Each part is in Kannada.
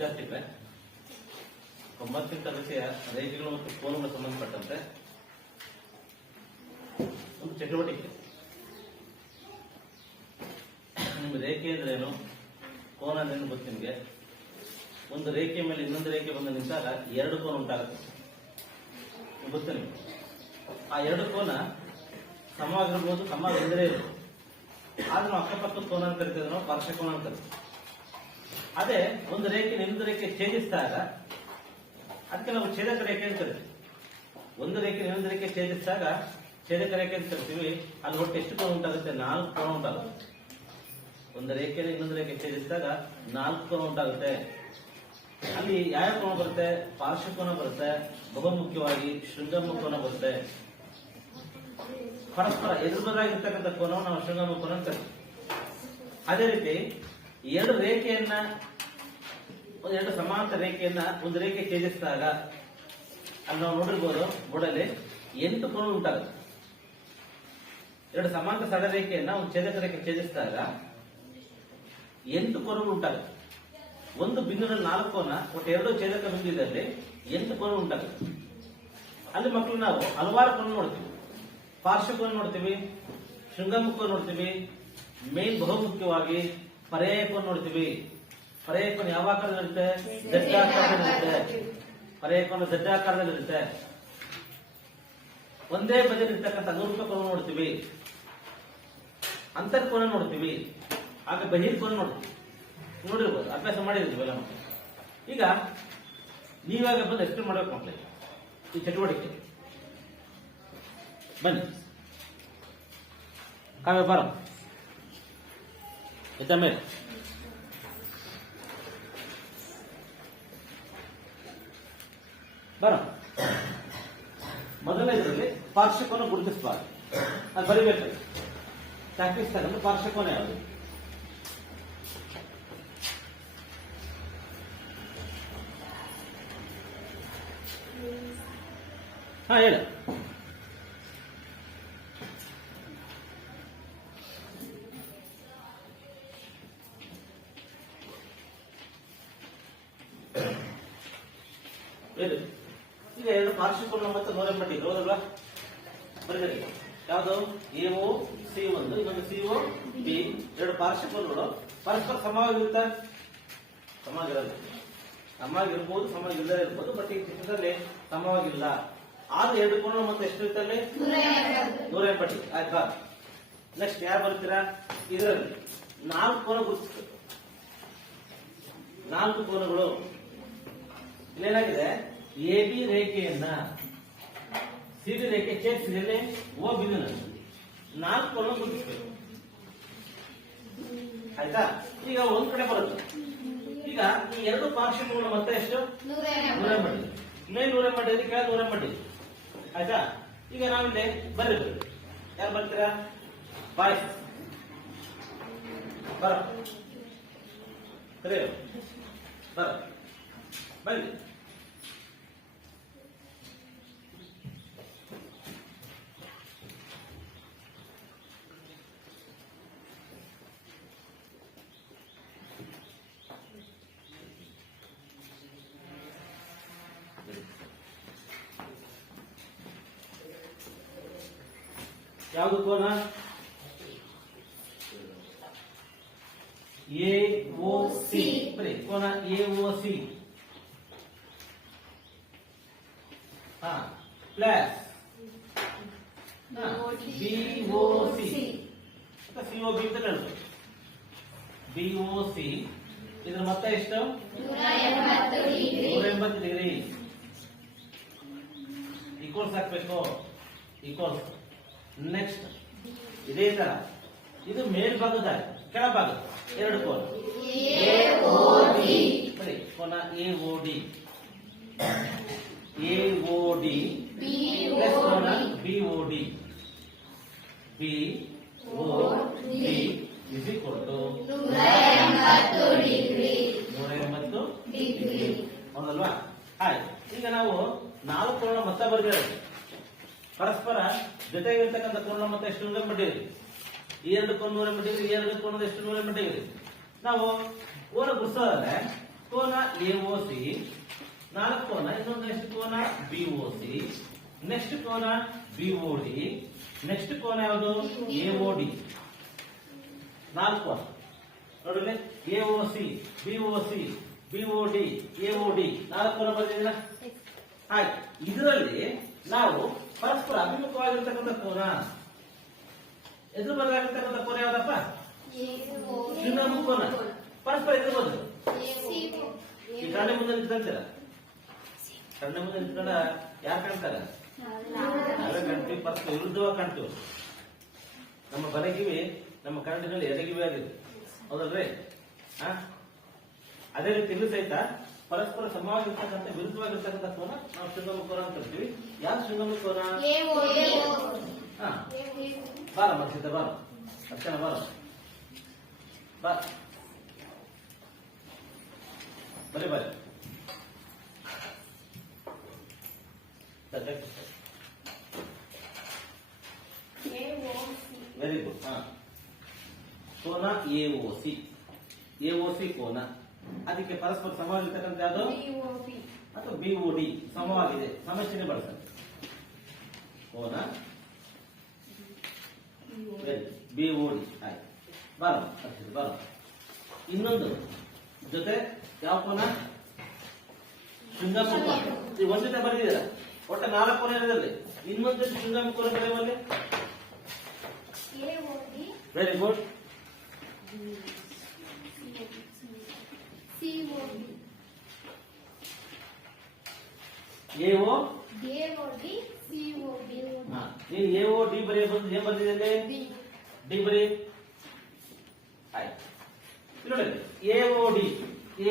ಜಾಸ್ತಿ ಇದೆ. 90 ತರಗತಿಯ ರೇಖೆಗಳು ಮತ್ತು ಕೋನಗಳು ಸಂಬಂಧಪಟ್ಟಂತೆ ಒಂದು ಚಟುವಟಿಕೆ. ನಿಮ್ಗೆ ರೇಖೆ ಅಂದ್ರೆ ಏನು, ಕೋನ ಅಂದ್ರೆ ಗೊತ್ತು ನಿಮಗೆ. ಒಂದು ರೇಖೆ ಮೇಲೆ ಇನ್ನೊಂದು ರೇಖೆ ಬಂದು ನಿಂತಾಗ ಎರಡು ಕೋನ ಉಂಟಾಗುತ್ತೆ, ಗೊತ್ತು ನಿಮ್ಗೆ. ಆ ಎರಡು ಕೋನ ಸಮವಾಗಿರ್ಬೋದು, ಸಮವಿಲ್ಲದೇ ಇರ್ಬೋದು. ಆದ್ರೂ ಅಕ್ಕಪಕ್ಕ ಕೋನ ಅಂತ ಕರಿತೇವೆ ನಾವು, ಪಾರ್ಶ್ವಕೋನ ಅಂತ ಕರಿತೀವಿ. ಅದೇ ಒಂದು ರೇಖೆ ಇನ್ನೊಂದು ರೇಖೆ ಛೇದಿಸಿದಾಗ ಅದಕ್ಕೆ ನಾವು ಛೇದಕ ರೇಖೆ ಅಂತ ಕರಿತೀವಿ. ಒಂದು ರೇಖೆ ಇನ್ನೊಂದು ರೇಖೆ ಛೇದಿಸಿದಾಗ ಛೇದಕ ರೇಖೆ ಅಂತ ಕರಿತೀವಿ. ಅಲ್ಲಿ ಒಟ್ಟು ಎಷ್ಟು ಕೋನ ಉಂಟಾಗುತ್ತೆ? 4 ಕೋನ ಉಂಟಾಗುತ್ತೆ. ಒಂದು ರೇಖೆ ಇನ್ನೊಂದು ರೇಖೆ ಛೇದಿಸಿದಾಗ 4 ಕೋನ ಉಂಟಾಗುತ್ತೆ. ಅಲ್ಲಿ ಯಾವ ಕೋನ ಬರುತ್ತೆ? ಪಾರ್ಶ್ವಕೋನ ಬರುತ್ತೆ, ಬಹುಮುಖ್ಯವಾಗಿ ಶೃಂಗಮ ಕೋನ ಬರುತ್ತೆ. ಪರಸ್ಪರ ಎದುರುಬರಾಗಿರ್ತಕ್ಕಂಥ ಕೋನವನ್ನು ನಾವು ಶೃಂಗಮ ಕೋನ ಅಂತ ಕರಿತೀವಿ. ಅದೇ ರೀತಿ ಎರಡು ರೇಖೆಯನ್ನ, ಎರಡು ಸಮಾಂತರ ರೇಖೆಯನ್ನ ಒಂದು ರೇಖೆ ಛೇದಿಸಿದಾಗ ಅಲ್ಲಿ ನಾವು ನೋಡಿರ್ಬೋದು ಬೋರ್ಡಲ್ಲಿ 8 ಕೋನ ಉಂಟಾಗುತ್ತೆ. ಎರಡು ಸಮಾಂತರ ಸರಳ ರೇಖೆಯನ್ನ ಒಂದು ಛೇದಕ ರೇಖೆ ಛೇದಿಸಿದಾಗ 8 ಕೋನಗಳು ಉಂಟಾಗುತ್ತೆ. ಒಂದು ಬಿಂದುವಿನಲ್ಲಿ 4 ಕೋನ, ಒಟ್ಟು 2 ಛೇದಕ ಬಿಂದುವಿನಲ್ಲಿ 8 ಕೋನ ಉಂಟಾಗುತ್ತೆ. ಅಲ್ಲಿ ಮಕ್ಕಳು ನಾವು ಹಲವಾರು ಕೋನ ನೋಡ್ತೀವಿ. ಪಾರ್ಶ್ವಕೋನ ನೋಡ್ತೀವಿ, ಶೃಂಗಮ ಕೋನ ನೋಡ್ತೀವಿ, ಮೇನ್ ಬಹುಮುಖ್ಯವಾಗಿ ಪರ್ಯಾಯ ಕೋನ ನೋಡ್ತೀವಿ. ಪರ್ಯಾಯ ಕೋನ ಯಾವ ಆಕಾರದಲ್ಲಿರುತ್ತೆ? ಝಡ್ ಆಕಾರದಲ್ಲಿರುತ್ತೆ. ಪರ್ಯಾಯ ಕೋನ ಝಡ್ ಆಕಾರದಲ್ಲಿರುತ್ತೆ. ಒಂದೇ ಬದಿಯಲ್ಲಿರ್ತಕ್ಕಂಥ ಅನುರೂಪ ಕೋನ ನೋಡ್ತೀವಿ, ಅಂತರ್ಕೋನ ನೋಡ್ತೀವಿ, ಆಗ ಬಹಿರ್ಕೋನ ನೋಡ್ತೀವಿ. ನೋಡಿರ್ಬೋದು, ಅಭ್ಯಾಸ ಮಾಡಿರ್ತೀವಿ ಎಲ್ಲ ಮಕ್ಕಳು. ಈಗ ನೀವಾಗ ಬಂದು ಎಕ್ಸ್ಪ್ಲೇನ್ ಮಾಡ್ಬೇಕು ಮಕ್ಕಳಿಗೆ ಈ ಚಟುವಟಿಕೆ. ಬನ್ನಿ ಕಾವ್ಯ ಬರ ಎದ್ದ ಮೇಲೆ ಬರ. ಮೊದಲನೇದರಲ್ಲಿ ಪಾರ್ಶ್ವಕೋನ ಗುರುತಿಸಬಾರ್ದು, ಅದು ಬರಿಬೇಕು. ಪ್ರಾಕ್ಟೀಸ್ ತಗೊಂಡು ಪಾರ್ಶ್ವಕೋನ ಯಾವುದು? ಹಾ ಹೇಳಿ. ಈಗ ಎರಡು ಪಾರ್ಶ್ವಕೋನ ಮತ್ತು 180 ಹೌದಲ್ವಾ? ಬರೀ ಯಾವುದು? ಎಒ ಸಿ1, ಇನ್ನೊಂದು ಸಿಒ ಬಿ. ಎರಡು ಪಾರ್ಶ್ವಕೋನಗಳು ಪರಸ್ಪರ ಸಮವಾಗಿರುತ್ತೆ? ಸಮವಾಗಿರಲ್ಲ. ಸಮವಾಗಿರ್ಬೋದು, ಸಮವಾಗಿಲ್ಲದೆ ಇರ್ಬೋದು, ಬಟ್ ಈ ಚಿತ್ರದಲ್ಲಿ ಸಮವಾಗಿಲ್ಲ. ಆದ್ರೆ ಎರಡು ಕೋನ ಮತ್ತೆ ಎಷ್ಟು ಇರ್ತಲ್ಲಿ? 180. ಆಯ್ತಾ? ನೆಕ್ಸ್ಟ್ ಯಾರು ಬರ್ತೀರಾ? ಇದರಲ್ಲಿ 4 ಕೋನ ಗುರುತಿಸ್ಬೇಕು. 4 ಕೋನಗಳು. ಇಲ್ಲೇನಾಗಿದೆ? ಎ ಬಿ ರೇಖೆಯನ್ನ ಸಿಡಿ ರೇಖೆ ಛೇದಿಸಿದಲ್ಲಿ ಓ ಬಿಂದುವಿನಲ್ಲಿ 4 ಕೋನ ಗುರುತಿಸಬೇಕು. ಆಯ್ತಾ? ಈಗ ಒಂದ್ ಕಡೆ ಬರುತ್ತೆ. ಈಗ ಈ ಎರಡು ಪಾರ್ಶ್ವಕೋನ ಮತ್ತೆ ಎಷ್ಟು? 180. ಮೇಲೆ 180, ಕೆಳಗೆ 180. ಆಯ್ತಾ? ಈಗ ನಾವಿಲ್ಲಿ ಬರೀಬೇಕು. ಯಾರು ಬರ್ತೀರಾ? ಬಾಯ್ಸ್ ಬರ, ಕರೆಯೋ ಬರ, ಬನ್ನಿ. ಯಾವುದು ಕೋನ? ಎಒಸಿ. ಬರೀ ಕೋನ ಎಒಸಿ. ಹಾ ಪ್ಲಸ್ ಬಿಒಸಿ. ಸಿಒಬಿ ಅಂತ ಹೇಳ್ಬೋದು. ಬಿಒಸಿ ಇದ್ರ ಮೊತ್ತ ಎಷ್ಟು? 180 ಡಿಗ್ರಿ. ಈಕ್ವಲ್ಸ್ ಹಾಕ್ಬೇಕು. ಈಕ್ವಲ್ಸ್. ನೆಕ್ಸ್ಟ್ ಇದೇ ತರ ಇದು ಮೇಲ್ಭಾಗದ ಕೆಳಭಾಗ ಎರಡು ಕೋನ ಬರೀ ಕೋನ ಎಒಡಿ. ಎಒಡಿ ಪ್ಲಸ್ ಕೋನ BOD. BOD is equal to 180 degree. ಹೌದಲ್ವಾ? ಆಯ್ತು. ಈಗ ನಾವು 4 ಕೋನ ಮೊತ್ತ ಬರೆದಿರೋದು. ಪರಸ್ಪರ ಜೊತೆಗಿರ್ತಕ್ಕಂಥ ಕೋನ ಮತ್ತೆ ಎಷ್ಟು 180 ಡಿಗ್ರಿ. ಈ ಎರಡು ಕೋನ 180 ಡಿಗ್ರಿ, ಈ ಎರಡು ಕೋನದ ಎಷ್ಟು 180 ಡಿಗ್ರಿ. ನಾವು ಕೋನ ಗುರ್ಸೋದಾದ್ರೆ ಕೋನ ಎಒಸಿ, 4 ಕೋನ, ಇನ್ನೊಂದು ನೆಕ್ಸ್ಟ್ ಕೋನ ಬಿಒಸಿ, ನೆಕ್ಸ್ಟ್ ಕೋನ ಬಿಒಡಿ, ನೆಕ್ಸ್ಟ್ ಕೋನ ಯಾವುದು ಎಒಡಿ. 4 ಕೋನ ನೋಡ್ರಿ, ಎಒಸಿ, ಬಿಒಸಿ, ಬಿಒಡಿ, ಎಒಡಿ, 4 ಕೋನ ಬರ್ತಿದ್ದೀರಾ? ಆಯ್ತು. ಇದರಲ್ಲಿ ನಾವು ಪರಸ್ಪರ ಅಭಿಮುಖವಾಗಿರ್ತಕ್ಕಂಥ ಕೋನ, ಎದುರು ಬದಲಾಗಿರ್ತಕ್ಕಂಥ ಕೋನ ಯಾವ್ದಪ್ಪ? ಶೃಂಗಮುಖ ಕೋನ. ಪರಸ್ಪರ ಎದುರು ಬದಲು ಈ ಕಣ್ಣೆ ಮುಂದೆ ನಿಂತ್ಕೊಂತೀರ, ಕಣ್ಣೆ ಮುಂದೆ ನಿಂತ್ಕೊಂಡ ಯಾರು ಕಾಣ್ತಾರ? ನಾವೇ ಕಾಣ್ತೀವಿ, ಪರಸ್ಪರ ವಿರುದ್ಧವಾಗಿ ಕಾಣ್ತೀವಿ. ನಮ್ಮ ಬಲಗಿವಿ ನಮ್ಮ ಕರಡಿನಲ್ಲಿ ಎಡಗಿವಿ ಆಗಿದೆ, ಹೌದಲ್ರಿ? ಅದೇ ರೀತಿ ಇಲ್ಲಿ ಸಹಿತ ಪರಸ್ಪರ ಸಮವಾಗಿರ್ತಕ್ಕಂಥ ವಿರುದ್ಧವಾಗಿರ್ತಕ್ಕಂಥ ಕೋನ ನಾವು ಶೃಂಗಮುಖ ಕೋನ ಅಂತ ಕರಿತೀವಿ. ಯಾವ ಶೃಂಗಮುಖ ಕೋನ? ಬಾರ ಮರ್ಸಿತ, ಬಾರ ಅಕ್ಷಣ, ಬಾರ ಬಾ, ಬರೀ ಬರೀ. Very good. ಕೋನ ಎಒಸಿ, ಎಒಸಿ ಕೋನ, ಅದಕ್ಕೆ ಪರಸ್ಪರ ಸಮವಾಗಿರ್ತಕ್ಕಂಥ ಯಾವುದು? ಅಥವಾ ಬಿಒಡಿ, ಸಮವಾಗಿದೆ, ಸಮಸ್ಯೆನೆ ಬಳಸ್ತಾರೆ. ಕೋನ ಬಿಒಡಿ. ಆಯ್ತು, ಬಾರ ಬಾರ. ಇನ್ನೊಂದು ಜೊತೆ ಯಾವ ಕೋನ? ಶೃಂಗಮುಖ ಕೋನ. ಒಂದ್ ಜೊತೆ ಬರೆದಿದ್ದೀರ, ಒಟ್ಟ 4 ಕೋನ ಇರೋದ್ರಲ್ಲಿ ಇನ್ನೊಂದು ಜೊತೆ ಶೃಂಗಮುಖ ಕೋನ ಬರೆಯುವಲ್ಲಿ. Very good. ಎಒ ನೀನು ಎಒಡಿ ಬರೆಯ ಬಂದು ಏನ್ ಬಂದಿದೆ? ಡಿ ಬರೀ. ಆಯ್ತು, ನೋಡಿ ಎಒಡಿ,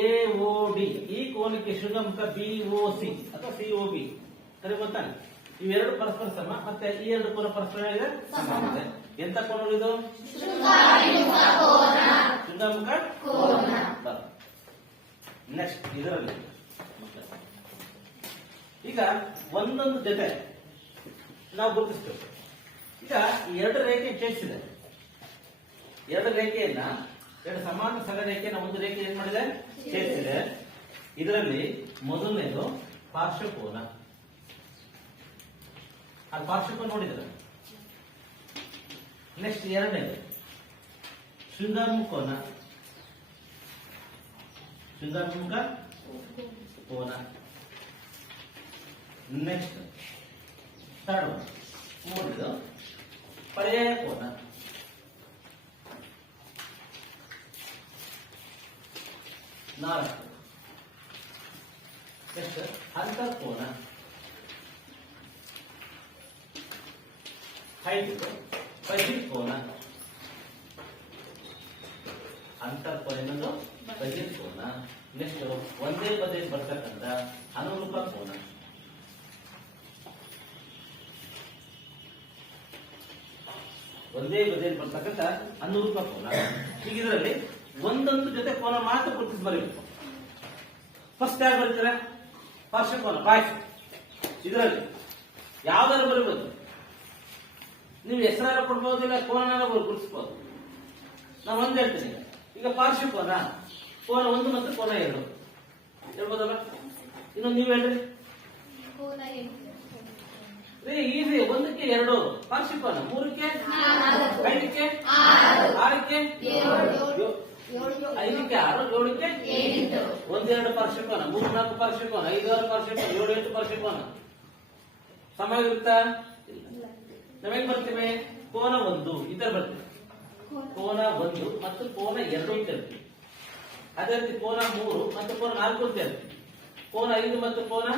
ಎಒಡಿ ಈ ಕೋನಕ್ಕೆ ಶೃಂಗಮುಖ ಬಿಒಸಿ ಅಥವಾ ಸಿಒಬಿ ಸರಿ ಗೊತ್ತಾನೆ. ಇವೆರಡು ಪರಸ್ಪರ ಸಮ, ಮತ್ತೆ ಈ 2 ಕೋನ ಪರಸ್ಪರ ಸಮ ಆಗಿದೆ. ಎಂತ ಕೋನ ಇದು? ಶೃಂಗಮುಖ ಕೋನ. ನೆಕ್ಸ್ಟ್ ಇದರಲ್ಲಿ ಈಗ ಒಂದೊಂದು ಜೊತೆ ನಾವು ಗುರುತಿಸ್ತೇವೆ. ಈಗ 2 ರೇಖೆ ಛೇದಿಸಿದೆ, 2 ರೇಖೆಯನ್ನ, 2 ಸಮಾನ ಸರಳ ರೇಖೆಯನ್ನ ಒಂದು ರೇಖೆ ಏನ್ ಮಾಡಿದೆ? ಛೇದಿಸಿದೆ. ಇದರಲ್ಲಿ ಮೊದಲನೇದು ಪಾರ್ಶ್ವಕೋನ. ಅದು ಪಾರ್ಶ್ವಕೋನ ನೋಡಿದ್ರೆ. ನೆಕ್ಸ್ಟ್ ಎರಡನೇದು ಶೃಂಗಮುಖ ಕೋನ, ಶೃಂಗಮುಖ ಕೋನ. ನೆಕ್ಸ್ಟ್ ಥರ್ಡ್ ಒನ್, ಮೂರನೇದು ಪರ್ಯಾಯ ಕೋನ. ನಾಲ್ಕು ನೆಕ್ಸ್ಟ್ ಅಂತರ್ಕೋನ. 5 ಬಹಿರ್ಕೋನ. ಅಂತರ್ಕೋನ ಇನ್ನೊಂದು ಬಹಿರ್ಕೋನ. ನೆಕ್ಸ್ಟ್ ಒಂದೇ ಬದಿಯಲ್ಲಿ ಬರ್ತಕ್ಕಂಥ ಅನುರೂಪ ಕೋನ. ಒಂದೇ ಬದಿಯಲ್ಲಿ ಬರ್ತಕ್ಕಂಥ ಅನುರೂಪ ಕೋನ. ಈಗ ಇದರಲ್ಲಿ ಒಂದೊಂದು ಜೊತೆ ಕೋನ ಮಾತ್ರ ಗುರುತಿಸಿ ಬರಬೇಕು. ಫಸ್ಟ್ ಯಾರು ಬರೀತಾರೆ? ಪಾರ್ಶ್ವಕೋನ. ಬಾಯ್ಸ್ ಇದರಲ್ಲಿ ಯಾವ್ದಾರು ಬರೀಬಹುದು. ನೀವು ಹೆಸರಾರ ಕೊಡ್ಬೋದಿಲ್ಲ, ಕೋನ ಗುರುತಿಸಬಹುದು. ನಾವು ಒಂದು ಹೇಳ್ತೀನಿ. ಈಗ ಪಾರ್ಶ್ವಕೋನ, ಕೋನ 1 ಮತ್ತು ಕೋನ 2 ಹೇಳ್ಬೋದಲ್ಲ. ಇನ್ನೊಂದು ನೀವು ಹೇಳ್ರಿ. ಈಸಿ. 1ಕ್ಕೆ 2 ಪಾರ್ಶ್ವಕೋನ, 3ಕ್ಕೆ 5ಕ್ಕೆ 6ಕ್ಕೆ 5ಕ್ಕೆ 6, 7ಕ್ಕೆ 1, 2 ಪಾರ್ಶ್ವಕೋನ, 3, 4 ಪಾರ್ಶ್ವಕೋನ, 5, 6 ಪಾರ್ಶ್ವಕೋನ, 7, 8 ಪಾರ್ಶ್ವಕೋನ. ಸಮ ಇರುತ್ತಾ? ನಾವೇನ್ ಬರ್ತೀವಿ? ಕೋನ 1 ಇದರ ಬರ್ತೀವಿ. ಕೋನ 1 ಮತ್ತು ಕೋನ 2 ಅಂತ ಹೇಳ್ತೀವಿ. ಅದೇ ರೀತಿ ಕೋನ 3 ಮತ್ತು ಕೋನ 4 ಅಂತ ಹೇಳ್ತೀವಿ. ಕೋನ 5 ಮತ್ತು ಕೋನ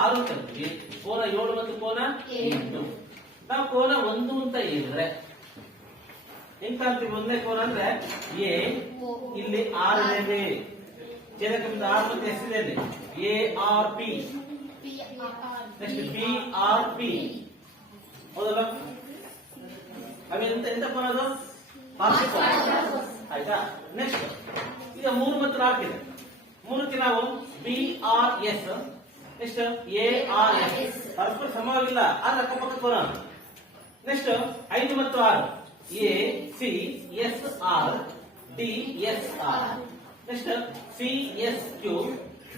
6 ಅಂತ ಹೇಳ್ತೀವಿ. ಕೋನ 7 ಮತ್ತು ಕೋನ 8. ನಾವು ಕೋನ 1 ಅಂತ ಹೇಳಿದ್ರೆ ಹೆಂಗ್ ಕಾಣ್ತೀವಿ? ಒಂದೇ ಕೋನ ಅಂದ್ರೆ ಎ, ಇಲ್ಲಿ 6 ಇದೆ, ಛೇದಕದಿಂದ 6 ಮತ್ತು ಎಸ್ ಇದೆ. A R P. Next B R P. ಹೌದಲ್ಲ? ಎಂತ ಕೋನ ಅದು? ಪಾರ್ಶ್ವಕೋನ. ಆಯ್ತಾ? ನೆಕ್ಸ್ಟ್ ಈಗ 3 ಮತ್ತು 4 ಇದೆ. 3ಕ್ಕೆ ನಾವು B R S, next A R S. ಪರಸ್ಪರ ಸಮವಾಗಿಲ್ಲ, ಆದ್ರೆ ಅಕ್ಕಪಕ್ಕ ಕೋನ. ನೆಕ್ಸ್ಟ್ 5 ಮತ್ತು 6 A C S R D S R. Next C S Q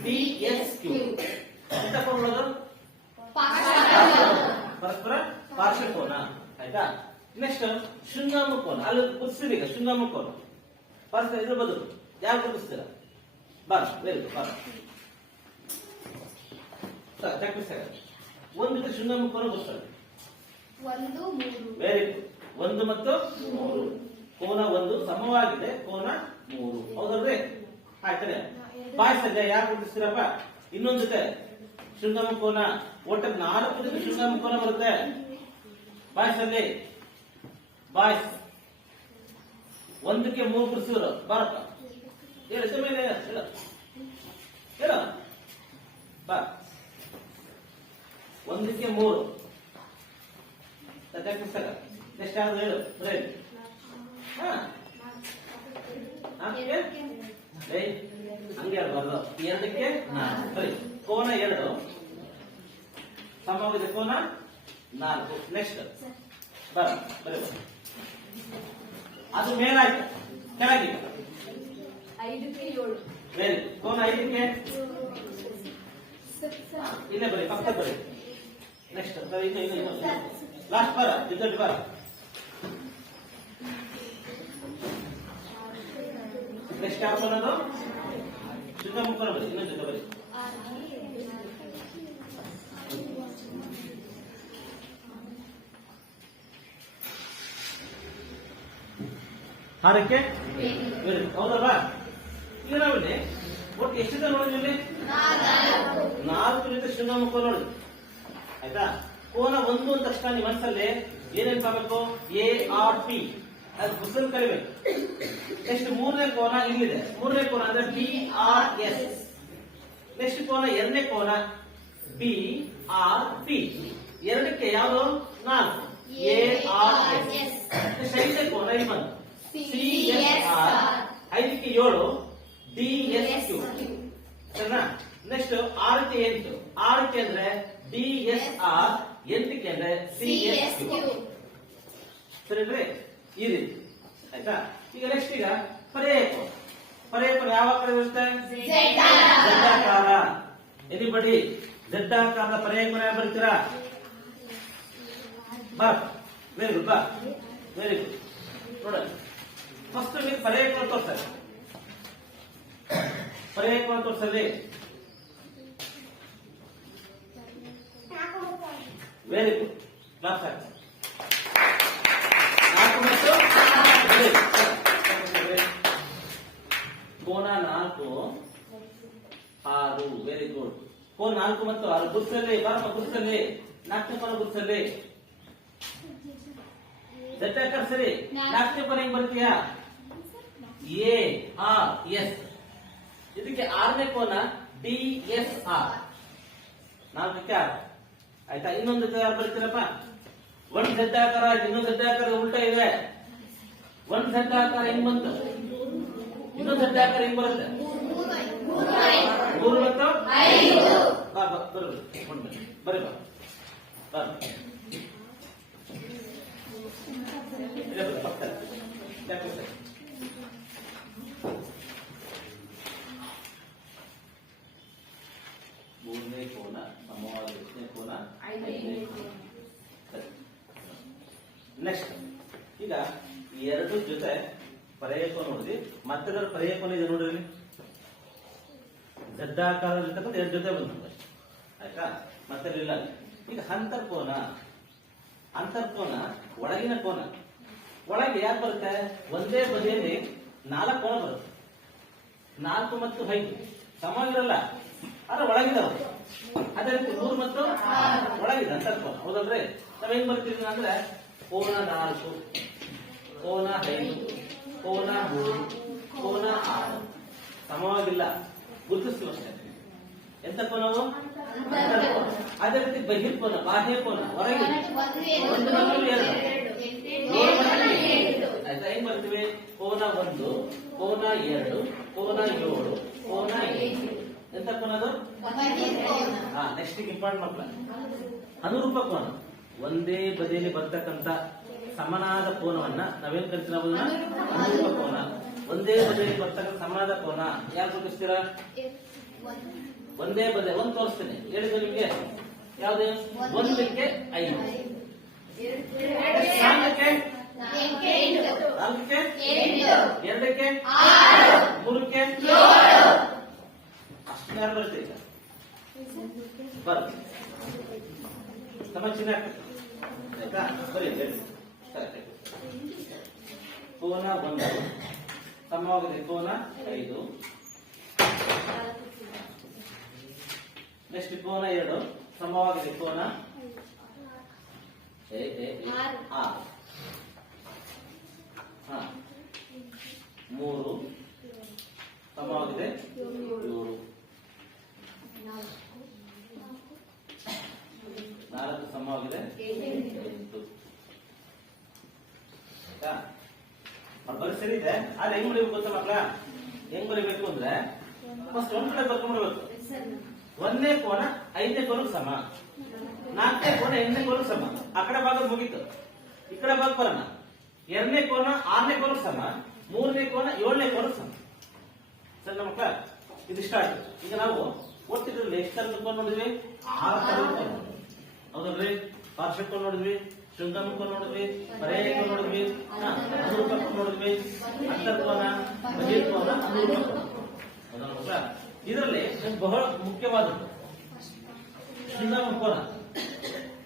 D S Q ಎಂತ ಕೋನಗಳು ಪರಸ್ಪರ ಪಾರ್ಶ್ವ ಕೋನ ಆಯ್ತಾ. ನೆಕ್ಸ್ಟ್ ಶೃಂಗಾಮ ಕೋನ ಅಲ್ಲಿ ಗುರುತಿಸಿದ ಈಗ ಶೃಂಗಾಮ ಕೋನ ಪರಸ್ಪರ ಇದ್ರ ಬದಲು ಯಾರು ಗುರುತಿಸ್ತೀರ ಬಾರ ವೆರಿ ಗುಡ್ ಬಾರ ಒಂದು ಶೃಂಗಾಮ ಕೋನ ಗುರುತಿಸ್ತಾರೆ ವೆರಿ ಗುಡ್ ಒಂದು ಮತ್ತು ಮೂರು ಕೋನ ಒಂದು ಸಮವಾಗಿದೆ ಕೋನ ಮೂರು ಹೌದಲ್ರಿ ಆಯ್ತದೆ. ಬಾಯ್ ಸದ್ಯ ಯಾರು ಗುರುತಿಸ್ತೀರಪ್ಪ ಇನ್ನೊಂದ್ ಜೊತೆ ಶೃಂಗಮ ಕೋನ ಒಟ್ಟು 4 ಜೊತೆ ಶೃಂಗಮ ಕೋನ ಬರುತ್ತೆ ಬಾಯ್ಸ್ ಅಲ್ಲಿ ಬಾಯ್ಸ್ ಒಂದಕ್ಕೆ 3 ಗುರುತಿಸಿದ್ರು ಬಾರಪ್ಪ ಹೇಳ ಮೇಲೆ ಹೇಳ ಬಾ ಒಂದಕ್ಕೆ 3 ಪುಸ್ತಕ ನೆಕ್ಸ್ಟ್ ಯಾವ್ದು ಹೇಳು ಬ್ರೈನ್ ಹಂಗೆ ಹೇಳ್ಬಾರ್ದು ಎರಡಕ್ಕೆ ಸರಿ ಕೋನ 2 ಸಮವಾಗಿದೆ ಕೋನ 4 ನೆಕ್ಸ್ಟ್ ಬರೀ ಅದು ಮೇಲಾಯ್ತು ಕೆಳಗೆ 5ಕ್ಕೆ 7 ವೆರಿ ಕೋನ 5ಕ್ಕೆ ಇಲ್ಲೇ ಬರೀ ಪಕ್ಕ ಬರೀ ನೆಕ್ಸ್ಟ್ ಇನ್ನು ಲಾಸ್ಟ್ ಬರ ರಿಸಲ್ಟ್ ಬರ ನೆಕ್ಸ್ಟ್ ಯಾವ ಕೋನದು ಶುದ್ಧ ಮುಖನ ಬರೀ ಇನ್ನೊಂದು ಜೊತೆ ಬರೀ ಹಾರಕ್ಕೆ ಹೌದಲ್ವಾ. ಈಗ ನಾವಿಲ್ಲಿ ಒಟ್ಟು ಎಷ್ಟಿದೆ ನೋಡಿದ್ವಿ 4 ರೀತಿ ಶೃಂಗಮುಖ ನೋಡಿ ಆಯ್ತಾ. ಕೋನ 1 ಅಂದ ತಕ್ಷಣ ನಿಮ್ಮ ಮನಸ್ಸಲ್ಲಿ ಏನೇನ್ ಮಾಡಬೇಕು ಎ ಆರ್ ಟಿ ಅದು ಪುಸ್ತಕ ಕಲಿಬೇಕು. ನೆಕ್ಸ್ಟ್ 3ನೇ ಕೋನ ಇಲ್ಲಿದೆ 3ನೇ ಕೋನ ಅಂದ್ರೆ ಬಿ ಆರ್ ಎಸ್. ನೆಕ್ಸ್ಟ್ ಕೋನ 2ನೇ ಕೋನ ಬಿ ಆರ್ ಪಿ. 2ಕ್ಕೆ ಯಾವುದು 4 ಎ ಆರ್ ಎಸ್. ನೆಕ್ಸ್ಟ್ 5ನೇ ಕೋನ ಇಲ್ಲಿ ಬಂತು ಸಿ ಎಸ್ ಆರ್. 5ಕ್ಕೆ 7 ಡಿ ಎಸ್ ಕ್ಯೂ ಸರಿನಾ. ನೆಕ್ಸ್ಟ್ 6ಕ್ಕೆ 8 6ಕ್ಕೆ ಅಂದ್ರೆ ಡಿ ಎಸ್ ಆರ್ 8ಕ್ಕೆ ಅಂದ್ರೆ ಸಿ ಎಸ್ ಕ್ಯೂ ಸರಿನ್ರಿ ಈ ರೀತಿ ಆಯ್ತಾ. ಈಗ ನೆಕ್ಸ್ಟ್ ಈಗ ಪರ್ಯಾಯಕೋನ. ಪರ್ಯಾಯಕೋನ ಯಾವ ಕಡೆ ಇರುತ್ತೆ ಜಡ್ಡಾಕಾರ. ಎನಿಬಡಿ ಜಡ್ಡಾಕಾರದ ಪರ್ಯಾಯಕೋನ ಯಾವ ಬರ್ತೀರಾ ಬಾ ವೆರಿ ಗುಡ್ ಬಾ ವೆರಿ ಗುಡ್ ನೋಡ ಫಸ್ಟ್ ನೀವು ಪರ್ಯಾಯಕೋನ ತೋರಿಸ್ತಾರೆ ಪರ್ಯಾಯಕೋನ ತೋರಿಸಲಿ ವೆರಿ ಗುಡ್ ಕ್ಲಾಸ್ ಆಯ್ತು 4 ಮತ್ತು ಕೋನ 4 6 ವೆರಿ ಗುಡ್. ಕೋನ 4 ಮತ್ತು 6 ಗುರುತಿಸಲಿ ಬರಪ್ಪ ಗುರುತಿಸಲಿ 4ನೇ ಕೋನ ಗುರುತಿಸಲಿ ಜಡ್ಡಾಕಾರ ಸರಿ 4ನೇ ಕೋನ ಹೆಂಗ್ ಬರ್ತೀಯಾ ಎ ಆರ್ ಎಸ್. ಇದಕ್ಕೆ 6ನೇ ಕೋನ ಡಿ ಎಸ್ ಆರ್ 4ಕ್ಕೆ 6 ಆಯ್ತಾ. ಇನ್ನೊಂದು ಯಾರು ಬರ್ತೀರಪ್ಪ ಒಂದು ಜಡ್ಡಾಕಾರ ಇನ್ನೊಂದು ಜಡ್ಡಾಕಾರ ಉಲ್ಟಾ ಇದೆ. ಒಂದು ಜಡ್ಡಾಕಾರ ಹೆಂಗ್ ಬಂತು ಇನ್ನೊಂದು ಜಡ್ಡಾಕಾರ ಹೆಂಗ್ ಬರುತ್ತೆ 3 ಮತ್ತು 5 ಬರೀ ಬಾ ಮೂರನೇ ಕೋನ ಸಮವಾದ ಎಷ್ಟನೇ ಕೋನ 5ನೇ ಕೋನ. ನೆಕ್ಸ್ಟ್ ಈಗ 2 ಜೊತೆ ಪರ್ಯಾಯಕೋನ ನೋಡಿದ್ವಿ. ಮತ್ತದರ ಪರ್ಯಾಯಕೋನ ಇದೆ ನೋಡ್ರಿ ಜಡ್ಡಾಕಾರದಲ್ಲಿರ್ತಕ್ಕಂಥ 2 ಜೊತೆ ಬಂತು ಆಯ್ತಾ ಮತ್ತೆ ಇಲ್ಲ. ಈಗ ಅಂತರ್ಕೋನ. ಅಂತರ್ಕೋನ ಒಳಗಿನ ಕೋನ. ಒಳಗೆ ಯಾಕೆ ಬರುತ್ತೆ ಒಂದೇ ಬದಿಯಲ್ಲಿ 4 ಕೋನ ಬರುತ್ತೆ. 4 ಮತ್ತು 5 ಸಮಾಗಿರಲ್ಲ ಆದ್ರೆ ಒಳಗಿದಾವ. ಅದೇ ರೀತಿ 3 ಮತ್ತು 6 ಒಳಗಿದೆ ಅಂತರ್ಕೋನ ಹೌದಲ್ರಿ. ನಾವ್ ಹೆಂಗ್ ಬರ್ತೀವಿ ಅಂದ್ರೆ ಕೋನ 4 ಕೋನ 5 ಕೋನ 3 ಕೋನ 6 ಸಮವಾಗಿಲ್ಲ ಗುರುತಿಸ್ತೀವಿ ಅಷ್ಟೇ. ಎಂತ ಕೋನವು ಅದೇ ರೀತಿ ಬಹಿರ್ಕೋನ ಬಾಹ್ಯ ಕೋನ ಹೊರಗೆ 1 ಮತ್ತು 2 ಆಯ್ತಾ. ಹೆಂಗ್ ಬರ್ತೀವಿ ಕೋನ 1 ಕೋನ 2 ಕೋನ 7 ಕೋನ 8 ಎಂತ ಕೋನ ಅದು ನೆಕ್ಸ್ಟ್ ಇಂಪಾರ್ಟೆಂಟ್ ಮಕ್ಕಳ ಅನುರೂಪ ಕೋನ. ಒಂದೇ ಬದಿಯಲ್ಲಿ ಬರ್ತಕ್ಕಂಥ ಸಮನಾದ ಕೋನವನ್ನ ನಾವೇನ್ ಕರಿತೀವಿ ಅನುರೂಪ ಕೋನ. ಒಂದೇ ಬದಿಯಲ್ಲಿ ಬರ್ತಕ್ಕಂಥ ಸಮಾನದ ಕೋನ ಯಾರು ಗುರುತಿಸ್ತೀರಾ? ಒಂದೇ ಬದಿ ಒಂದು ತೋರಿಸ್ತೀನಿ, ಹೇಳಿದ್ದು ನಿಮ್ಗೆ ಯಾವ್ದು? ಒಂದಕ್ಕೆ 5, ನಾಲ್ಕಕ್ಕೆ 2ಕ್ಕೆ 3ಕ್ಕೆ ಅಷ್ಟು ಯಾರು ಬರುತ್ತೆ ಈಗ? ಬರುತ್ತೆ ನಮ್ಮ ಚಿನ್ನ ಆಯ್ತಾ? ಬರೀ ಕೋನ 1 ಸಮವಾಗಿದೆ ಕೋನ 5. ನೆಕ್ಸ್ಟ್ ಕೋನ 2 ಸಮವಾಗಿದೆ ಕೋನ 6. 3 ಸಮವಾಗಿದೆ 7. 4 ಸಮವಾಗಿದೆ 8. ಆಯ್ತಾ? ಬರೀ ಸರಿ ಇದೆ. ಆದ್ರೆ ಹೆಂಗ್ ಬರೀಬೇಕು ಗೊತ್ತಾ ಮಕ್ಕಳ? ಹೆಂಗ್ ಬರೀಬೇಕು ಅಂದ್ರೆ ಫಸ್ಟ್ ಒಂದ್ ಕಡೆ ಬರ್ಕೊಂಡ್ಬಿಡ್ಬೇಕು. 1ನೇ ಕೋನ 5ನೇ ಕೋನಕ್ಕೆ ಸಮ, 4ನೇ ಕೋನ 8ನೇ ಕೋನಕ್ಕೆ ಸಮ. ಆ ಕಡೆ ಭಾಗ ಮುಗೀತು. ಈ ಕಡೆ ಭಾಗ ಬರೋಣ. 2ನೇ ಕೋನ 6ನೇ ಕೋನಕ್ಕೆ ಸಮ, 3ನೇ ಕೋನ 7ನೇ ಕೋನಕ್ಕೆ ಸಮ. ಸರಿ ಮಕ್ಕಳ, ಇದಿಷ್ಟ ಆಯ್ತು. ಈಗ ನಾವು ಒಟ್ಟಿದ್ರಲ್ಲಿ ಎಷ್ಟು ತರದ ಕೋನ ನೋಡಿದ್ವಿ? 6 ತರದ ಕೋನ. ಹೌದಲ್ರಿ? ಪಾರ್ಶ್ವ ಕೋನ ನೋಡಿದ್ವಿ, ಶೃಂಗಮ ಕೋನ ನೋಡಿದ್ವಿ, ಪರ್ಯಾಯ ಕೋನ ನೋಡಿದ್ವಿ, ಅನುರೂಪ ಕೋನ ನೋಡಿದ್ವಿ, ಅಂತರ್ಕೋನ, ಬಹಿರ್ಕೋನ, ಅನುರೂಪ ಕೋನ. ಹೌದಾ ಮಕ್ಕಳ? ಇದರಲ್ಲಿ ಬಹಳ ಮುಖ್ಯವಾದದ್ದು ಶೃಂಗಮ ಕೋನ.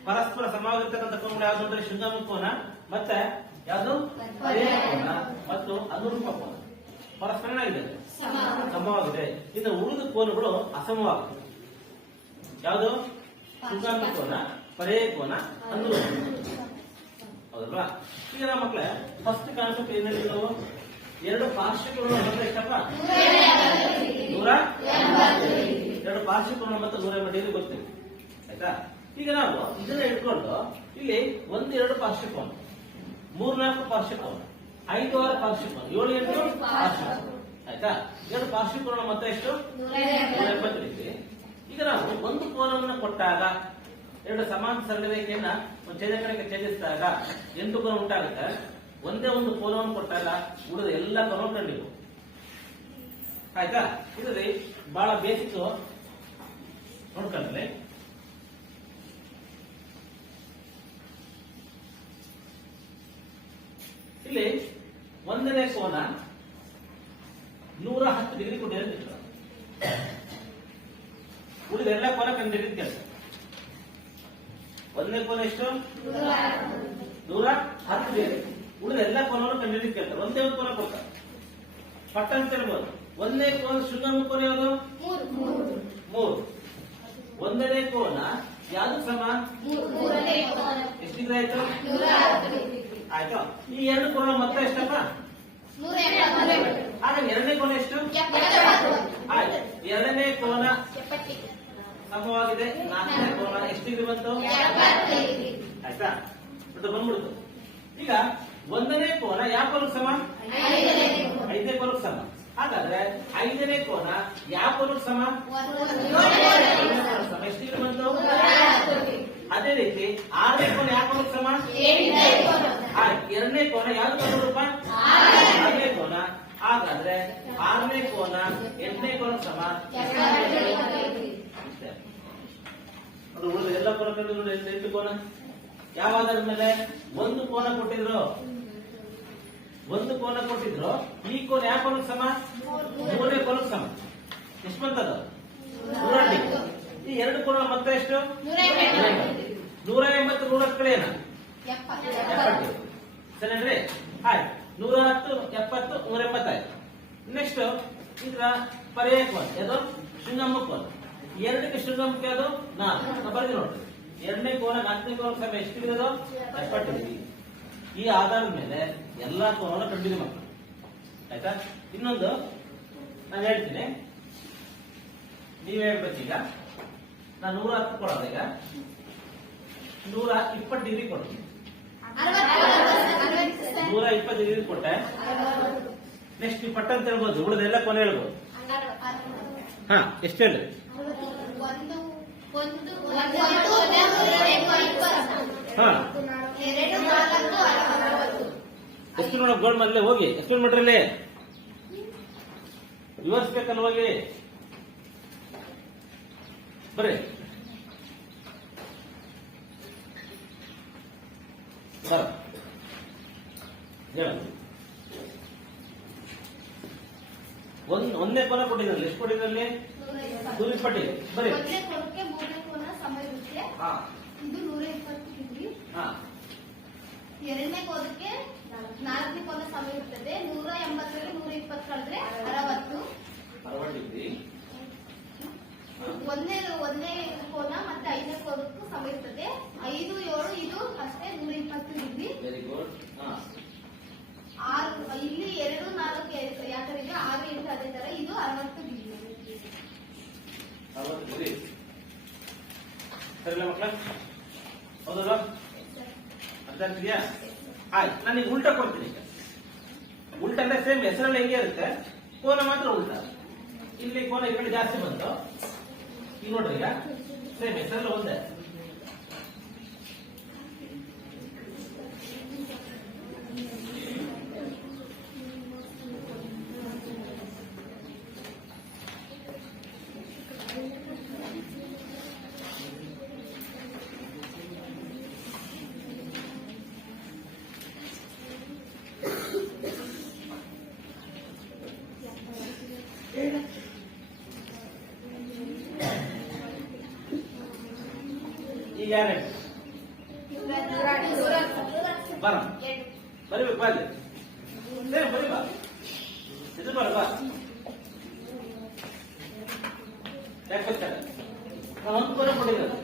ಪರಸ್ಪರ ಸಮವಾಗಿರ್ತಕ್ಕಂಥ ಕೋನಗಳು ಯಾವ್ದು ಅಂದ್ರೆ ಶೃಂಗಮ ಕೋನ ಮತ್ತೆ ಯಾವುದು? ಪರ್ಯಾಯ ಕೋನ ಮತ್ತು ಅನುರೂಪ ಕೋನ. ಪರಸ್ಪರ ಏನಾಗಿದೆ? ಸಮವಾಗಿದೆ. ಇನ್ನು ಉಳಿದ ಕೋನಗಳು ಅಸಮವಾಗಿದೆ. ಯಾವುದು? ಶೃಂಗಮ ಕೋನ, ಪರ್ಯಾಯ ಕೋನ, ಅನುರೂಪ ಕೋನ. ಹೌದಲ್ವಾ? ಈಗ ನಮ್ಮ ಮಕ್ಕಳೇ ಫಸ್ಟ್ ಕಾನ್ಸೆಪ್ಟ್ ಏನ್ ಹೇಳಿದ್ರು? 2 ಪಾರ್ಶ್ವಕೋನ ಅಂದ್ರೆ ಎಷ್ಟಪ್ಪ? 180. 2 ಪಾರ್ಶ್ವಕೋನ ಮತ್ತು 180 ಡಿಗ್ರಿ ಗೊತ್ತಿದೆ. ಆಯ್ತಾ? ಈಗ ನಾವು ಇದನ್ನ ಇಟ್ಕೊಂಡು ಇಲ್ಲಿ 1, 2 ಪಾರ್ಶ್ವಕೋನ, 3, 4 ಪಾರ್ಶ್ವಕೋನ, 5, 6 ಪಾರ್ಶ್ವಕೋನ, 7, 8 ಪಾರ್ಶ್ವಕೋನ. ಆಯ್ತಾ? 2 ಪಾರ್ಶ್ವಕೋನ ಮೊತ್ತ ಎಷ್ಟು? 180 ಡಿಗ್ರಿ. ಈಗ ನಾವು ಒಂದು ಕೋನವನ್ನು ಕೊಟ್ಟಾಗ 2 ಸಮಾನ ಸರಳ ರೇಖೆಯನ್ನ ಒಂದು ಛೇದಕಕ್ಕೆ ಛೇದಿಸಿದಾಗ 8 ಕೋನ ಉಂಟಾಗುತ್ತೆ. ಒಂದೇ ಒಂದು ಕೋನವನ್ನು ಕೊಟ್ಟಾಗ ಉಳಿದ ಎಲ್ಲ ಕೋನ ಕಂಡಿವು. ಆಯ್ತಾ? ಇದರಲ್ಲಿ ಬಹಳ ಬೇಸಿಕ್ ನೋಡ್ಕೊಂಡ್ರೆ ಇಲ್ಲಿ 1ನೇ ಕೋನ 110 ಡಿಗ್ರಿ ಕೊಟ್ಟಿದೆ. ಉಳಿದ ಎಲ್ಲ ಕೋನ ಕಂಡಿಡಿದ ಕೆಲಸ. 1ನೇ ಕೋನ ಎಷ್ಟು? 110 ಡಿಗ್ರಿ. ಉಳಿದ ಎಲ್ಲ ಕೋನವನ್ನು ಕಂಡಿಡಿದ ಕೆಲಸ. ಒಂದೇ ಒಂದು ಕೋನ ಕೊಡ್ತಾರೆ ಪಟ್ಟ ಅಂತ ಹೇಳ್ಬೋದು. 1ನೇ ಕೋನ ಶೃಂಗಮ ಕೋನ ಯಾವುದು? 3. 1ನೇ ಕೋನ ಯಾವ್ದು ಸಮ? ಎಷ್ಟು ಡಿಗ್ರಿ ಆಯ್ತು? ಆಯ್ತು. ಈ 2 ಕೋನ ಮೊತ್ತ ಎಷ್ಟಪ್ಪ? ಹಾಗಾದ್ರೆ 2ನೇ ಕೋನ ಎಷ್ಟು? ಆಯ್ತು. 2ನೇ ಕೋನ ಸಮವಾಗಿದೆ. 4ನೇ ಕೋನ ಎಷ್ಟು ಡಿಗ್ರಿ ಬಂತು? ಆಯ್ತಾ? ಅದು ಬಂದ್ಬಿಡ್ತು. ಈಗ 1ನೇ ಕೋನ ಯಾವ ಕೋನಕ್ಕೆ ಸಮ? 5ನೇ ಕೋನಕ್ಕೆ ಸಮ. ಹಾಗಾದ್ರೆ 5ನೇ ಕೋನ ಯಾವ ಕೋನಕ್ಕೆ ಸಮ? ಎಷ್ಟು ಡಿಗ್ರಿ ಬಂತು? ಅದೇ ರೀತಿ 6ನೇ ಕೋನ ಯಾವ ಕೋನಕ್ಕೆ ಸಮ? 2ನೇ ಕೋನ ಯಾವ್ದು ಕೋನ? 6ನೇ ಕೋನ. ಹಾಗಾದ್ರೆ 6ನೇ ಕೋನ 8ನೇ ಕೋನಕ್ಕೆ ಸಮ. ಅದು ಉಳಿದ ಎಲ್ಲ ಕೋನ ಕಂಡು 8 ಕೋನ ಯಾವ ಆಧಾರದ ಮೇಲೆ? ಒಂದು ಕೋನ ಕೊಟ್ಟಿದ್ರು. ಈ ಕೋನ ಯಾವ ಕೋನಕ್ಕೆ ಸಮ? 3ನೇ ಕೋನಕ್ಕೆ ಸಮ. ಎಷ್ಟು ಬಂತದು? 180. ಈ 2 ಕೋನ ಮೊತ್ತ ಎಷ್ಟು? 180. 110 ಕಡೆ ಏನ? 70. ಸರಿನ್ರಿ? ಆಯ್ತು. 110, 70, 180 ಆಯ್ತು. ನೆಕ್ಸ್ಟ್ ಇದರ ಪರ್ಯಾಯ ಕೋನ ಯಾವುದು? ಶೃಂಗಮ ಕೋನ. 2ಕ್ಕೆ ಶೃಂಗಮಕ್ಕೆ ಅದು 4. ಬರ್ದಿ ನೋಡ್ರಿ. 2ನೇ ಕೋನ 4ನೇ ಕೋನ ಸಮ ಎಷ್ಟು ಇರೋದು? 70 ಡಿಗ್ರಿ. ಈ ಆಧಾರದ ಮೇಲೆ ಎಲ್ಲಾ ಕೋನವನ್ನು ಕಂಡಿದ್ದೀವಿ ಮಕ್ಕಳು. ಆಯ್ತಾ? ಇನ್ನೊಂದು ನಾನು ಹೇಳ್ತೀನಿ, ನೀವ್ ಹೇಳ್ಬೇಕೀಗ. ನಾನು 110 ಕೊಡೋದು. ಈಗ 120 ಡಿಗ್ರಿ ಕೊಡ್ತೀನಿ. 120 ಡಿಗ್ರಿ ಕೊಟ್ಟೆ. ನೆಕ್ಸ್ಟ್ ಪಟ್ಟ ಅಂತ ಹೇಳ್ಬೋದು. ಉಳಿದೆಲ್ಲ ಕೊನೆ ಹೇಳ್ಬೋದು. ಎಷ್ಟು ಹೇಳಿ? ಎಷ್ಟು ನೋಡ ಗೋಲ್ಡ್ ಮಲ್ಲೇ ಹೋಗಿ ಎಕ್ಸ್ಪ್ಲೇನ್ ಮಾಡ್ರಲ್ಲಿ ವಿವರಿಸ್ಬೇಕಲ್ವ ಹೋಗಿ ಬರ್ರಿ ಸರ್ ಹೇಳ ಒಂದೇ ಕೋನ ಕೊಟ್ಟಿದ್ರಲ್ಲಿ ಎಷ್ಟು ಕೊಟ್ಟಿದ್ರಲ್ಲಿ 120 ಬರೀ ಒಂದನೇ ಕೋನಕ್ಕೆ ಮೂರನೇ ಕೋನ ಸಮ ಇರುತ್ತೆ. ಹಾ ಇದು 120 ಡಿಗ್ರಿ. ಹಾ ಎರಡನೇ ಕೋನಕ್ಕೆ ನಾಲ್ಕನೇ ಕೋನ ಸಮ ಇರ್ತದೆ. 180ರಲ್ಲಿ 120 ಕಳೆದ್ರೆ 60. 60 ಡಿಗ್ರಿ. ಒಂದನೇ ಕೋನ ಮತ್ತೆ ಐದನೇ ಕೋನಕ್ಕೂ ಸಮ ಇರ್ತದೆ. 5, 7 ಇದು ಅಷ್ಟೇ 120 ಡಿಗ್ರಿ. Very good. ಹಾ 6 ಇಲ್ಲಿ 2, 4 ಯಾಕಂದ್ರೆ 6, 8 ಅದೇ ತರ ಇದು 60 ಡಿಗ್ರಿ. 60 ಡಿಗ್ರಿ ಸರಿಲ್ಲ ಮಕ್ಕಳ? ಹೌದಲ್ಲ? ಅರ್ಥ ಆಗ್ತಿದ್ಯಾ? ಆಯ್ತು, ನಾನೀಗ ಉಲ್ಟಾ ಕೊಡ್ತೀನಿ. ಉಲ್ಟಾ ಅಂದ್ರೆ ಸೇಮ್ ಹೆಸರಲ್ಲಿ ಹೆಂಗೆ ಇರುತ್ತೆ, ಕೋನ ಮಾತ್ರ ಉಲ್ಟಾ. ಇಲ್ಲಿ ಕೋನ ಈ ಕಡೆ ಜಾಸ್ತಿ ಬಂತು. ಈಗ ನೋಡ್ರಿ, ಈಗ ಸೇಮ್ ಹೆಸರಲ್ಲಿ ಒಂದೇ. ಈಗ ಯಾರು ಬರ ಬರಿಬೇಕು ಬಾ ಅಲ್ಲಿ ಸೇಮ್ ಬರಿ ಬಾ ಇದು ಬರ ಬಾ ಯಾಕೆ ಬರ್ತಾರೆ ನಾವು ಒಂದು ಕೋನ ಕೊಟ್ಟಿದ್ದಾರೆ.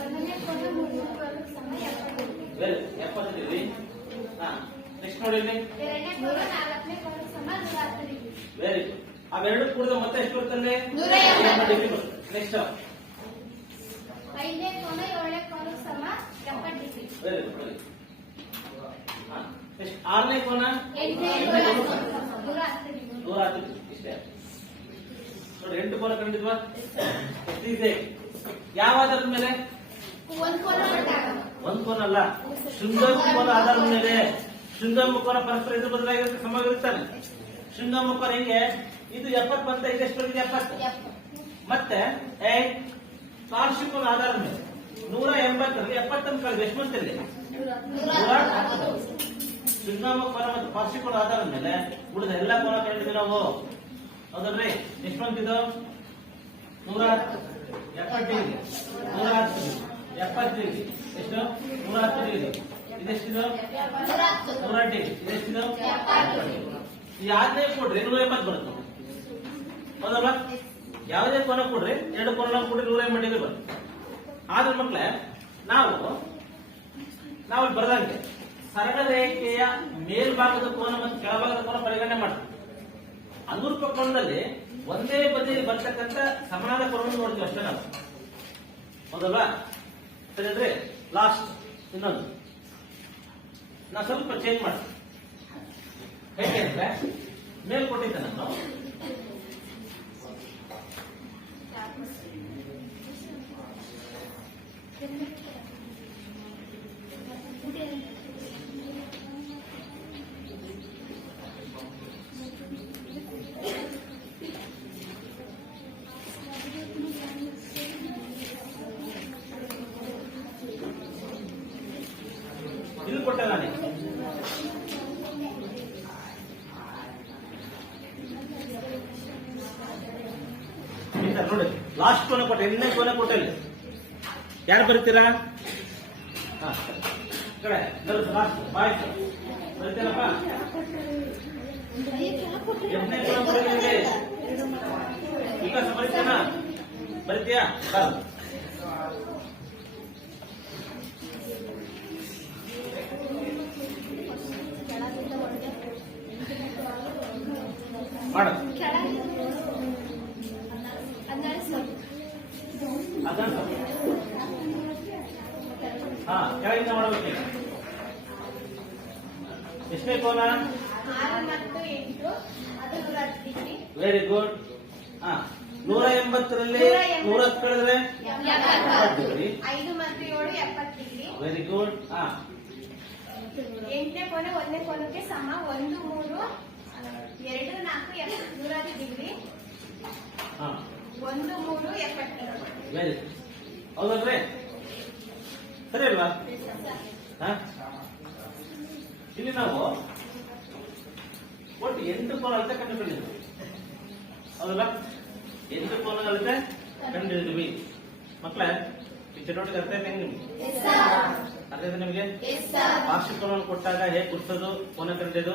ಒಂದನೇ ಕೋನ ಮೂರನೇ ಕೋನಕ್ಕೆ ಸಮ 70 ವೆರಿ 70 ಡಿಗ್ರಿ. ಹಾ ನೆಕ್ಸ್ಟ್ ನೋಡಿ ಇಲ್ಲಿ ಎರಡನೇ ಕೋನ ನಾಲ್ಕನೇ ಕೋನಕ್ಕೆ ಸಮ 110 ಡಿಗ್ರಿ. Very good. ಅವೆರಡು ಕೂಡಿದ ಮತ್ತೆ ಎಷ್ಟು ಬರ್ತದೆ? 180 ಡಿಗ್ರಿ ಬರ್ತದೆ. ನೆಕ್ಸ್ಟ್ ಐದನೇ ಕೋನ ಏಳನೇ ಕೋನಕ್ಕೆ ಸಮ 70 ಡಿಗ್ರಿ. Very good. ವೆರಿ ಹಾ ನೆಕ್ಸ್ಟ್ ಆರನೇ ಕೋನ ಎಂಟನೇ ಕೋನಕ್ಕೆ ಸಮ 110 ಡಿಗ್ರಿ. 110 ಡಿಗ್ರಿ. ಇಷ್ಟೇ ನೋಡಿ, 8 ಕೋನ ಕಂಡಿದ್ವಾ? ಎಷ್ಟು ಇದೆ? ಯಾವ ಆಧಾರದ ಮೇಲೆ? ಒಂದು ಕೋನ ಹೊರಟಾಗ ಒಂದು ಕೋನ ಅಲ್ಲ, ಶೃಂಗ ಕೋನ ಆಧಾರದ ಮೇಲೆ. ಶೃಂಗ ಮುಖೋನ ಪರಸ್ಪರ ಎದುರು ಬದಲಾಗಿರುತ್ತೆ, ಸಮಾಗಿರುತ್ತಾನೆ. ಶೃಂಗ ಮುಖೋನ ಹೆಂಗೆ? ಇದು 70 ಬಂತ, ಇದು ಎಷ್ಟು ಬಂದಿದೆ? 70. ಮತ್ತೆ ಪಾರ್ಶ್ವಿಕೋನ ಆಧಾರದ ಮೇಲೆ 180ರಲ್ಲಿ 70 ಕಳೆದು ಎಷ್ಟು ಬಂತಿದೆ? 110. ಶೃಂಗ ಮುಖೋನ ಮತ್ತು ಪಾರ್ಶ್ವಿಕೋನ ಆಧಾರದ ಮೇಲೆ ಉಳಿದ ಎಲ್ಲ ಕೋನ ಕಂಡಿದ್ದೀವಿ ನಾವು, ಹೌದಲ್ರಿ? ಎಷ್ಟು ಬಂತಿದ್ದು? 110. 70 ಡಿಗ್ರಿ, 110 70 ಡಿಗ್ರಿ. ಎಷ್ಟು? 110 ಡಿಗ್ರಿ. ಇದೆಷ್ಟಿದು? 110 ಡಿಗ್ರಿ. ಇದೆಷ್ಟಿದು? 70 ಡಿಗ್ರಿ. ಈ ಆಜ್ಞೆ ಕೊಡ್ರಿ 180 ಬರುತ್ತೆ, ಹೌದಲ್ಲ? ಯಾವುದೇ ಕೋನ ಕೊಡ್ರಿ, ಎರಡು ಕೋನ ಕೊಡ್ರಿ 180 ಡಿಗ್ರಿ ಬರುತ್ತೆ. ಆದ್ರೆ ಮಕ್ಕಳೇ, ನಾವು ಬರ್ದಂಗೆ ಸರಳ ರೇಖೆಯ ಮೇಲ್ಭಾಗದ ಕೋನ ಮತ್ತು ಕೆಳಭಾಗದ ಕೋನ ಪರಿಗಣನೆ ಮಾಡ್ತೀವಿ. ಅನುರೂಪ ಕೋನದಲ್ಲಿ ಒಂದೇ ಬದಿಯಲ್ಲಿ ಬರ್ತಕ್ಕಂಥ ಸಮಾನ ಕೋನವನ್ನು ನೋಡ್ತೀವಿ ಅಷ್ಟೇ ನಾವು, ಹೌದಲ್ವಾ? ಸರಿ, ಲಾಸ್ಟ್ ಇನ್ನೊಂದು ನಾ ಸ್ವಲ್ಪ ಚೇಂಜ್ ಮಾಡ್ತೀನಿ. ಹೇಗೆ ಅಂದ್ರೆ, ಮೇಲ್ ಕೊಟ್ಟಿದ್ದೆ ನಾನು, ಇಲ್ಲಿ ಕೊಟ್ಟೆ ನಾನೇ. ನೋಡಿ, ಲಾಸ್ಟ್ ಕೋನ ಕೊಟ್ಟೆ, ಎಣ್ಣೆ ಕೋನ ಕೊಟ್ಟೆ. ಯಾರು ಬರ್ತೀರಾ? ಕಡೆ ಲಾಸ್ಟ್ ಬಾಯ್ ಬರ್ತೀರಪ್ಪ. ಎಣ್ಣೆ ಕೋನ ಕೊಟ್ಟಿದ್ದೀವಿ, ವಿಕಾಸ ಬರೀತೀನಾ? ಬರೀತೀಯಾ? ಮಾಡ ಹಾ, ಕೆಳಗಿಂದ ಮಾಡಬೇಕು. ಎಷ್ಟನೇ ಕೋನ? 6 ಮತ್ತು 8 ಅದು 110 ಡಿಗ್ರಿ. Very good. 180ರಲ್ಲಿ 110 ಕಳೆದ್ರೆ 70 ಡಿಗ್ರಿ. 5 ಮತ್ತು 7 70 ಡಿಗ್ರಿ. Very good. ಎಂಟನೇ ಕೋನ ಒಂದನೇ ಕೋನಕ್ಕೆ ಸಮ 1, 3 2, 4, 110 ಡಿಗ್ರಿ. ಹಾ 1, 3, 72. Very good. ಹೌದಲ್ರಿ? ಸರಿ ಅಲ್ವಾ? ಹಾ? ಇಲ್ಲಿ ನಾವು ಒಟ್ಟು 8 ಕೋನ ಅಳತೆ ಕಂಡುಕೊಂಡಿದ್ವಿ. ಹೌದಲ್ಲ? 8 ಕೋನ ಅಳತೆ ಕಂಡುಹಿಡಿದ್ವಿ. ಮಕ್ಕಳೇ, ಈ ಚಟುವಟಿಕೆ ಅರ್ಥ ಆಯ್ತಾ ನಿಮ್ಗೆ? ಅರ್ಥ ಆಯ್ತಾ ನಿಮಗೆ? ಪಾರ್ಶ್ವ ಕೋನವನ್ನು ಕೊಟ್ಟಾಗ ಹೇಗೆ ಗುರ್ಸೋದು, ಕೋನ ಕಂಡಿದ್ದು,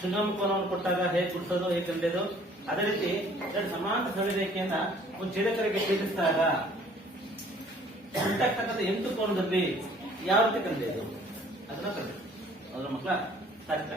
ಸುಗಮ ಕೋನವನ್ನು ಕೊಟ್ಟಾಗ ಹೇಗೆ ಗುರ್ಸೋದು, ಹೇಗೆ ಕಂಡಿದ್ದು, ಅದೇ ರೀತಿ ಎರಡು ಸಮಾಂತರ ಸರಳ ರೇಖೆಯನ್ನ ಒಂದು ಛೇದಕರಿಗೆ ಛೇದಿಸಿದಾಗ ಉಂಟಾಗ್ತಕ್ಕಂಥ 8 ಕೋನದಲ್ಲಿ ಯಾವ ರೀತಿ ಕಂಡಿದ್ದು ಅದನ್ನ ಕಂಡು ಅದ್ರ ಮಕ್ಕಳ ಸಾಧ್ಯ.